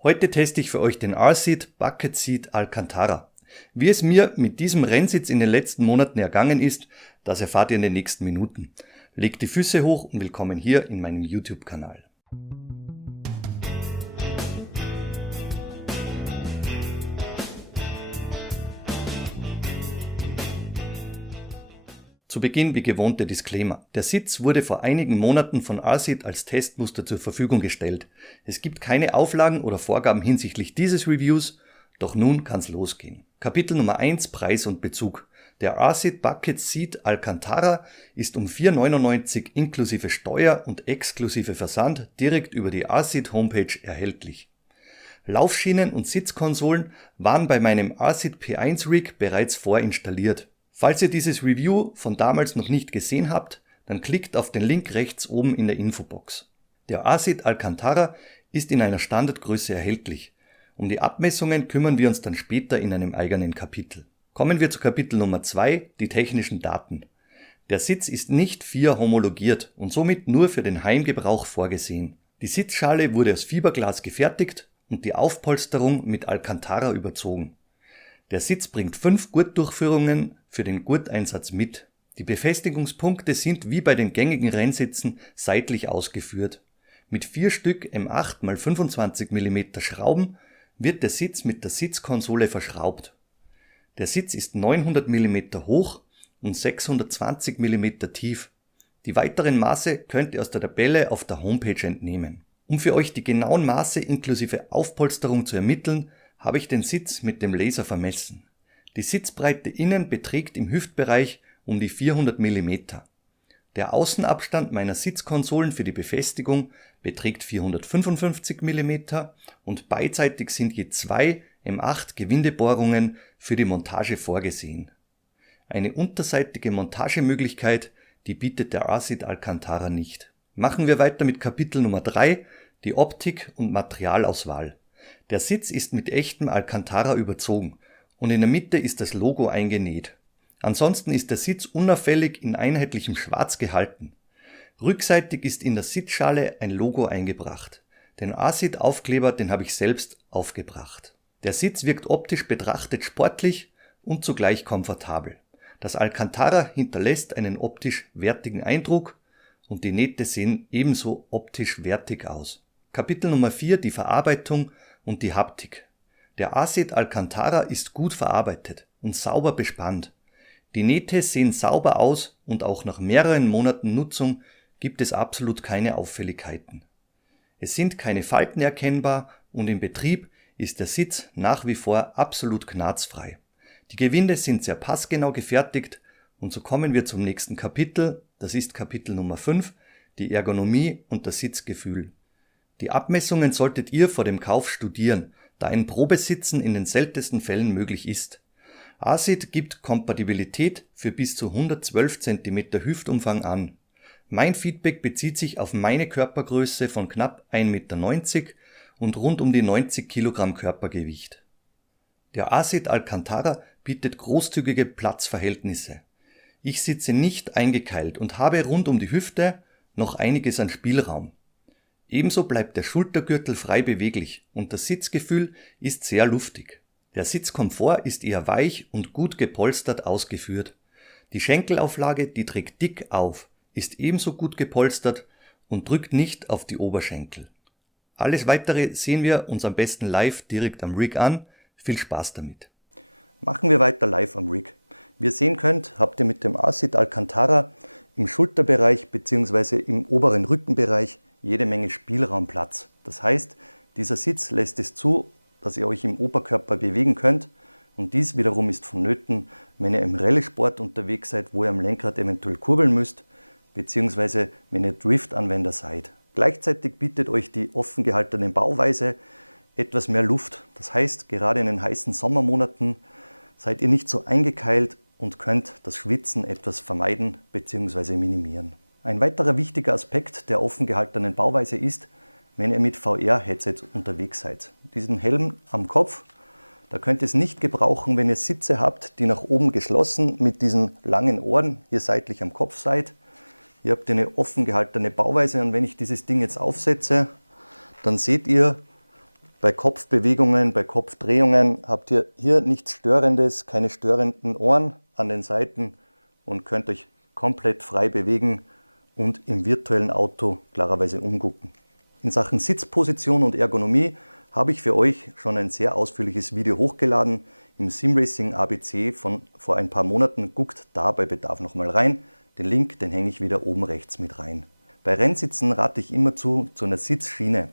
Heute teste ich für euch den R-Seat Bucket Seat Alcantara. Wie es mir mit diesem Rennsitz in den letzten Monaten ergangen ist, das erfahrt ihr in den nächsten Minuten. Legt die Füße hoch und willkommen hier in meinem YouTube-Kanal. Zu Beginn wie gewohnt der Disclaimer. Der Sitz wurde vor einigen Monaten von R-Seat als Testmuster zur Verfügung gestellt. Es gibt keine Auflagen oder Vorgaben hinsichtlich dieses Reviews, doch nun kann's losgehen. Kapitel Nummer 1: Preis und Bezug. Der R-Seat Bucket Seat Alcantara ist um 4,99 € inklusive Steuer und exklusive Versand direkt über die R-Seat Homepage erhältlich. Laufschienen und Sitzkonsolen waren bei meinem R-Seat P1 Rig bereits vorinstalliert. Falls ihr dieses Review von damals noch nicht gesehen habt, dann klickt auf den Link rechts oben in der Infobox. Der R-Seat Alcantara ist in einer Standardgröße erhältlich. Um die Abmessungen kümmern wir uns dann später in einem eigenen Kapitel. Kommen wir zu Kapitel Nummer 2, die technischen Daten. Der Sitz ist nicht FIA homologiert und somit nur für den Heimgebrauch vorgesehen. Die Sitzschale wurde aus Fiberglas gefertigt und die Aufpolsterung mit Alcantara überzogen. Der Sitz bringt 5 Gurtdurchführungen für den Gurteinsatz mit. Die Befestigungspunkte sind wie bei den gängigen Rennsitzen seitlich ausgeführt. Mit 4 Stück M8 x 25 mm Schrauben wird der Sitz mit der Sitzkonsole verschraubt. Der Sitz ist 900 mm hoch und 620 mm tief. Die weiteren Maße könnt ihr aus der Tabelle auf der Homepage entnehmen. Um für euch die genauen Maße inklusive Aufpolsterung zu ermitteln, habe ich den Sitz mit dem Laser vermessen. Die Sitzbreite innen beträgt im Hüftbereich um die 400 mm. Der Außenabstand meiner Sitzkonsolen für die Befestigung beträgt 455 mm und beidseitig sind je 2 M8 Gewindebohrungen für die Montage vorgesehen. Eine unterseitige Montagemöglichkeit, die bietet der R-Seat Alcantara nicht. Machen wir weiter mit Kapitel Nummer 3, die Optik und Materialauswahl. Der Sitz ist mit echtem Alcantara überzogen und in der Mitte ist das Logo eingenäht. Ansonsten ist der Sitz unauffällig in einheitlichem Schwarz gehalten. Rückseitig ist in der Sitzschale ein Logo eingebracht. Den R-Seat Aufkleber, den habe ich selbst aufgebracht. Der Sitz wirkt optisch betrachtet sportlich und zugleich komfortabel. Das Alcantara hinterlässt einen optisch wertigen Eindruck und die Nähte sehen ebenso optisch wertig aus. Kapitel Nummer 4, die Verarbeitung und die Haptik. Der R-Seat Alcantara ist gut verarbeitet und sauber bespannt. Die Nähte sehen sauber aus und auch nach mehreren Monaten Nutzung gibt es absolut keine Auffälligkeiten. Es sind keine Falten erkennbar und im Betrieb ist der Sitz nach wie vor absolut knarzfrei. Die Gewinde sind sehr passgenau gefertigt und so kommen wir zum nächsten Kapitel, das ist Kapitel Nummer 5, die Ergonomie und das Sitzgefühl. Die Abmessungen solltet ihr vor dem Kauf studieren, da ein Probesitzen in den seltensten Fällen möglich ist. R-Seat gibt Kompatibilität für bis zu 112 cm Hüftumfang an. Mein Feedback bezieht sich auf meine Körpergröße von knapp 1,90 m und rund um die 90 kg Körpergewicht. Der R-Seat Alcantara bietet großzügige Platzverhältnisse. Ich sitze nicht eingekeilt und habe rund um die Hüfte noch einiges an Spielraum. Ebenso bleibt der Schultergürtel frei beweglich und das Sitzgefühl ist sehr luftig. Der Sitzkomfort ist eher weich und gut gepolstert ausgeführt. Die Schenkelauflage, die trägt dick auf, ist ebenso gut gepolstert und drückt nicht auf die Oberschenkel. Alles weitere sehen wir uns am besten live direkt am Rig an. Viel Spaß damit. Machen wir weiter live am Rig. Wie ihr sehen könnt, habt ihr mit dem R-Seat Alcantara im Schulterbereich bzw. im oberen Rückenbereich jede Menge Spielraumplatz. Das heißt, dieser Sitz lässt es zu, dass ihr euch im Oberkörper bewegen könnt und dies wiederum ist vonnöten, wenn ihr im Rallye-Sport unterwegs seid, wo ihr am Lenkrad eventuell kurbeln müsst, beziehungsweise wenn ihr Drift-Anwender seid. Gleichzeitig bietet euch die offen gehaltene Bauweise etwas mehr Luft. Das heißt, gerade in den heißen Sommermonaten seid ihr nicht so eingekeilt und könnt das Schwitzen etwas vermeiden bzw. minimieren. Ein weiterer wichtiger Aspekt der offen gehaltenen Bauweise ist, wenn ihr mit VR-Headsets unterwegs seid. Diesen Helm am Kopf, da könnt ihr es nicht gebrauchen, wenn ihr Sitze habt, die nach oben geschlossen mit diesen langen Ohren hier seitlich am Kopf seid. Ihr habt eine offen gehaltene Bauweise und wenn ich dieses Ding jetzt aufsetze, dann seht ihr, Bei Kopfbewegungen, bei Kopfdrehungen habt ihr hier nichts Störendes, keine störenden Ohren an den Seiten und könnt euch komplett frei bewegen und im virtuellen Auto klarerweise umgucken. In Sachen Sitzposition und Ergonomie habe ich für euch schon ein sehr ausführliches Video hochgeladen im SimRacing ABC von vor ein paar Monaten. Guckt da bei Bedarf nochmal rein. Den Link, den hänge ich wieder oben rechts mit rein. Bei Rennsitzen rate ich immer zu einer Sitzschiene.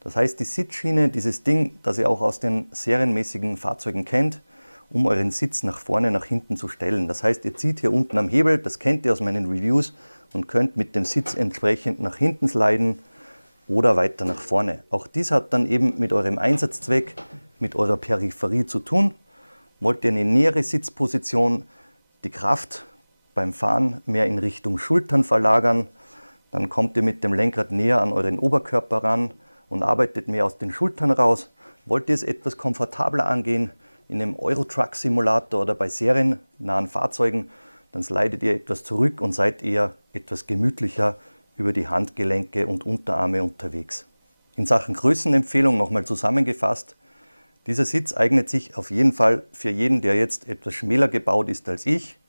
Das heißt, die Sitzschiene, dieses Ding, das ihr auch aus den serienmäßigen Fahrzeugen kennt, um euren Sitz nach vorne, nach hinten zu stellen. Das heißt, ihr zieht hier unten am Hebel, das kennt ihr aus meinen Reviews, und könnt mit dem Sitz entsprechend nach hinten sliden oder weiter nach vorne. Auch dies hat dann eben mit eurem Einsatzzweck, mit eurer Peripherie zu tun. Wollt ihr eine nähere Sitzposition, die Kraft beim Fahren mehr in Richtung Schultern verlagern, dann kommt ihr mit dem Lenkrad näher an euren Oberkörper ran und arbeitet mehr aus den Schultern raus. Wollt ihr es etwas komfortabler angehen, in einem Euro-Truck-Simulator oder bei seriennahen Fahrzeugen, dann slidet ihr etwas zurück und seid eher etwas gemütlicher über die Handgelenke und Unterarme unterwegs. In Sachen Größenempfehlung nochmal zusammengefasst: Dieser Sitz eignet sich auf jeden Fall für jeden, der jetzt etwas schmäler gebaut ist als ich,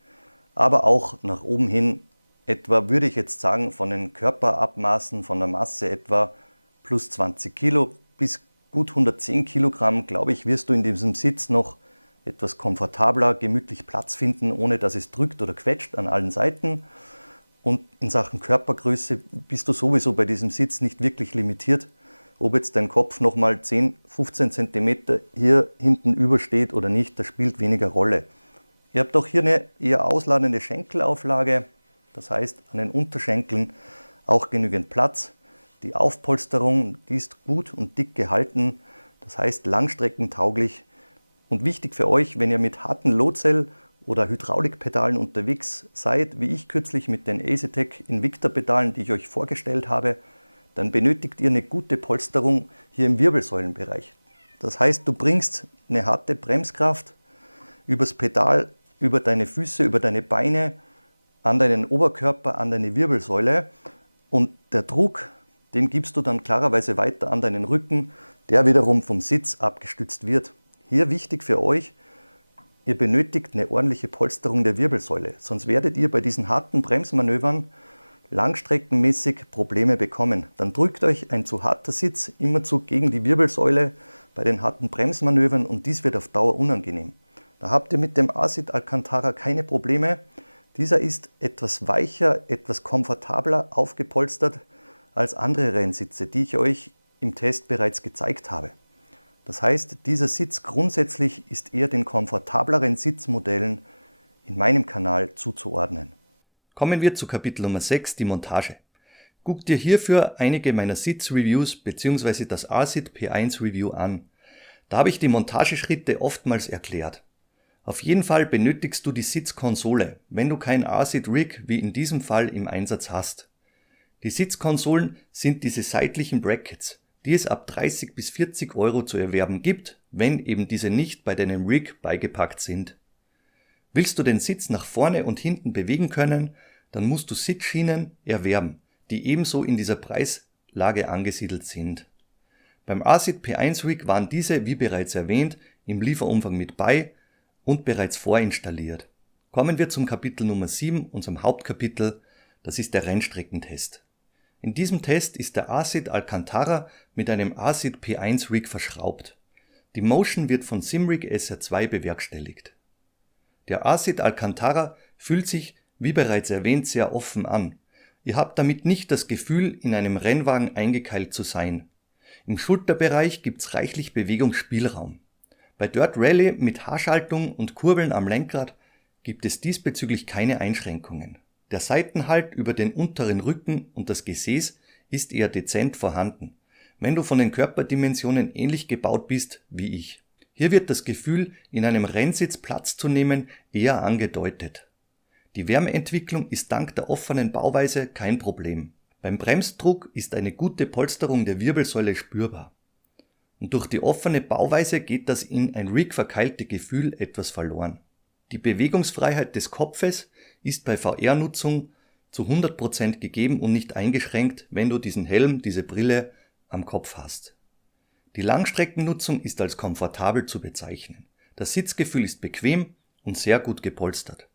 aber auch nach oben hin etwa, würde ich jetzt sagen, von den Körperabmaßen, von der Masse etwa plus 20 Kilo bis gut 110 Kilogramm, glaube ich, wirst du in diesem Sitz noch etwas komfortabler, gemütlich Platz finden, ohne dass es drückt oder quetscht an allen Seiten. Und in Sachen Körpergröße bist du sowieso bei diesem Sitz nicht wirklich limitiert, ob jetzt dein Kopf nochmal 10, 15 cm hier hinten übersteht oder nicht, das spielt weniger Rolle. Ihr habt auch hier eine eher ausladende Schenkelauflage, das heißt an den Unterschenkeln auch genügend Platz. Die Aufpolsterung, die ist gut und dick gehalten, das heißt langstreckentauglich. Und wichtig für euch, wenn ihr mit harten Low-Cell oder Hydraulikpedalen unterwegs seid, wie ich kürzlich mit den Acetec Invicta-Pedalen, die ich euch vorgestellt habe, dann benötigt ihr eine gute Polsterung hier im Wirbelsäulenbereich. Das heißt, du bringst eine harte Bremskraft übers Pedal, über deine Füße, über deine Beine, an deinen Oberkörper, an deine Wirbelsäule, und der Druck, den gibst du dann klarerweise weiter an deinen Rücken, der wiederum vom Sitz abgestützt wird. Hier wichtig für euch: Ihr benötigt eine ordentliche Polsterung der Wirbelsäule, sonst werdet ihr bei diesen harten Bremsmanövern langstreckenmäßig Probleme bekommen. Dann drückt euch ein zu harter Sitz immerzu gegen die Wirbelsäule bei den harten Bremsmanövern und dies wird auf Dauer unangenehm. Da habt ihr mit dem Asit Alcantara keine Probleme. Dieser ist etwas weicher, etwas komfortabler aufgepolstert als andere Rennsitze, die ich euch im Test bereits gezeigt habe. Das heißt, dieser Sitz grundsätzlich ist eher den komfortableren Sitzmodellen in meinem Kanal zuzuordnen. Kommen wir zu Kapitel Nummer 6, die Montage. Guck dir hierfür einige meiner Sitzreviews bzw. das ASIT P1 Review an. Da habe ich die Montageschritte oftmals erklärt. Auf jeden Fall benötigst du die Sitzkonsole, wenn du kein ASIT-Rig wie in diesem Fall im Einsatz hast. Die Sitzkonsolen sind diese seitlichen Brackets, die es ab 30 bis 40 Euro zu erwerben gibt, wenn eben diese nicht bei deinem Rig beigepackt sind. Willst du den Sitz nach vorne und hinten bewegen können, dann musst du Sitzschienen erwerben, die ebenso in dieser Preislage angesiedelt sind. Beim ASIT P1 Rig waren diese, wie bereits erwähnt, im Lieferumfang mit bei und bereits vorinstalliert. Kommen wir zum Kapitel Nummer 7, unserem Hauptkapitel, das ist der Rennstreckentest. In diesem Test ist der ASIT Alcantara mit einem ASIT P1 Rig verschraubt. Die Motion wird von SimRig SR2 bewerkstelligt. Der ASIT Alcantara fühlt sich, wie bereits erwähnt, sehr offen an. Ihr habt damit nicht das Gefühl, in einem Rennwagen eingekeilt zu sein. Im Schulterbereich gibt's reichlich Bewegungsspielraum. Bei Dirt Rally mit Haarschaltung und Kurbeln am Lenkrad gibt es diesbezüglich keine Einschränkungen. Der Seitenhalt über den unteren Rücken und das Gesäß ist eher dezent vorhanden, wenn du von den Körperdimensionen ähnlich gebaut bist wie ich. Hier wird das Gefühl, in einem Rennsitz Platz zu nehmen, eher angedeutet. Die Wärmeentwicklung ist dank der offenen Bauweise kein Problem. Beim Bremsdruck ist eine gute Polsterung der Wirbelsäule spürbar. Und durch die offene Bauweise geht das in ein Rig verkeilte Gefühl etwas verloren. Die Bewegungsfreiheit des Kopfes ist bei VR-Nutzung zu 100% gegeben und nicht eingeschränkt, wenn du diesen Helm, diese Brille am Kopf hast. Die Langstreckennutzung ist als komfortabel zu bezeichnen. Das Sitzgefühl ist bequem und sehr gut gepolstert.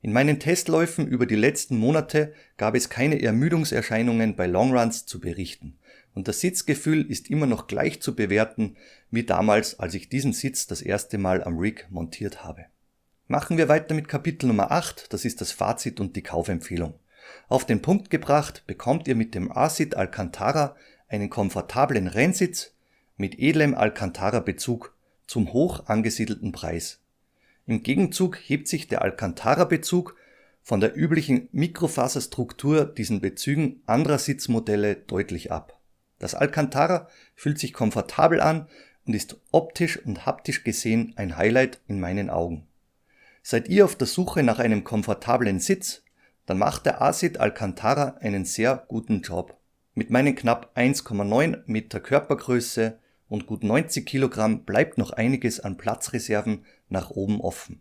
In meinen Testläufen über die letzten Monate gab es keine Ermüdungserscheinungen bei Longruns zu berichten und das Sitzgefühl ist immer noch gleich zu bewerten wie damals, als ich diesen Sitz das erste Mal am Rig montiert habe. Machen wir weiter mit Kapitel Nummer 8, das ist das Fazit und die Kaufempfehlung. Auf den Punkt gebracht bekommt ihr mit dem Asit Alcantara einen komfortablen Rennsitz mit edlem Alcantara-Bezug zum hoch angesiedelten Preis. Im Gegenzug hebt sich der Alcantara-Bezug von der üblichen Mikrofaserstruktur diesen Bezügen anderer Sitzmodelle deutlich ab. Das Alcantara fühlt sich komfortabel an und ist optisch und haptisch gesehen ein Highlight in meinen Augen. Seid ihr auf der Suche nach einem komfortablen Sitz, dann macht der Asit Alcantara einen sehr guten Job. Mit meinen knapp 1,9 Meter Körpergröße und gut 90 Kilogramm bleibt noch einiges an Platzreserven nach oben offen.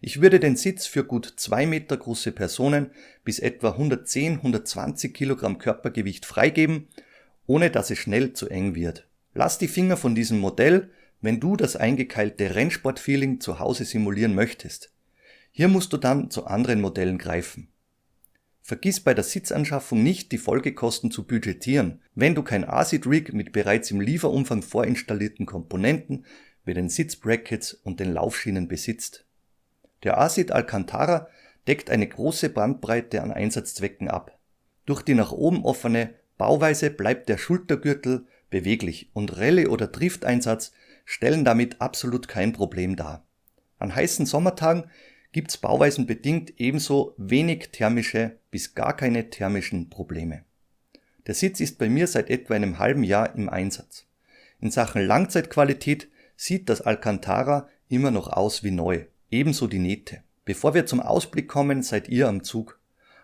Ich würde den Sitz für gut 2 Meter große Personen bis etwa 110-120 Kilogramm Körpergewicht freigeben, ohne dass es schnell zu eng wird. Lass die Finger von diesem Modell, wenn du das eingekeilte Rennsport-Feeling zu Hause simulieren möchtest. Hier musst du dann zu anderen Modellen greifen. Vergiss bei der Sitzanschaffung nicht, die Folgekosten zu budgetieren, wenn du kein Asit-Rig mit bereits im Lieferumfang vorinstallierten Komponenten wie den Sitzbrackets und den Laufschienen besitzt. Der Asit Alcantara deckt eine große Bandbreite an Einsatzzwecken ab. Durch die nach oben offene Bauweise bleibt der Schultergürtel beweglich und Rallye- oder Drifteinsatz stellen damit absolut kein Problem dar. An heißen Sommertagen gibt's bauweisenbedingt ebenso wenig thermische bis gar keine thermischen Probleme. Der Sitz ist bei mir seit etwa einem halben Jahr im Einsatz. In Sachen Langzeitqualität sieht das Alcantara immer noch aus wie neu, ebenso die Nähte. Bevor wir zum Ausblick kommen, seid ihr am Zug.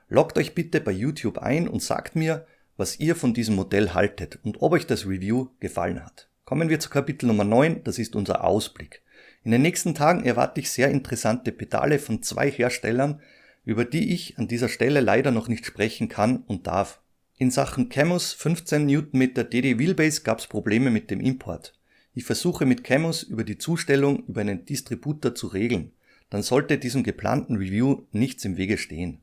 Loggt euch bitte bei YouTube ein und sagt mir, was ihr von diesem Modell haltet und ob euch das Review gefallen hat. Kommen wir zu Kapitel Nummer 9, das ist unser Ausblick. In den nächsten Tagen erwarte ich sehr interessante Pedale von 2 Herstellern, über die ich an dieser Stelle leider noch nicht sprechen kann und darf. In Sachen Camus 15 Nm DD Wheelbase gab es Probleme mit dem Import. Ich versuche mit Camus über die Zustellung über einen Distributor zu regeln. Dann sollte diesem geplanten Review nichts im Wege stehen.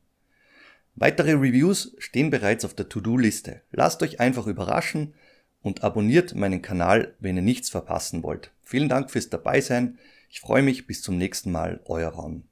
Weitere Reviews stehen bereits auf der To-Do-Liste. Lasst euch einfach überraschen und abonniert meinen Kanal, wenn ihr nichts verpassen wollt. Vielen Dank fürs Dabeisein. Ich freue mich, bis zum nächsten Mal, euer Ron.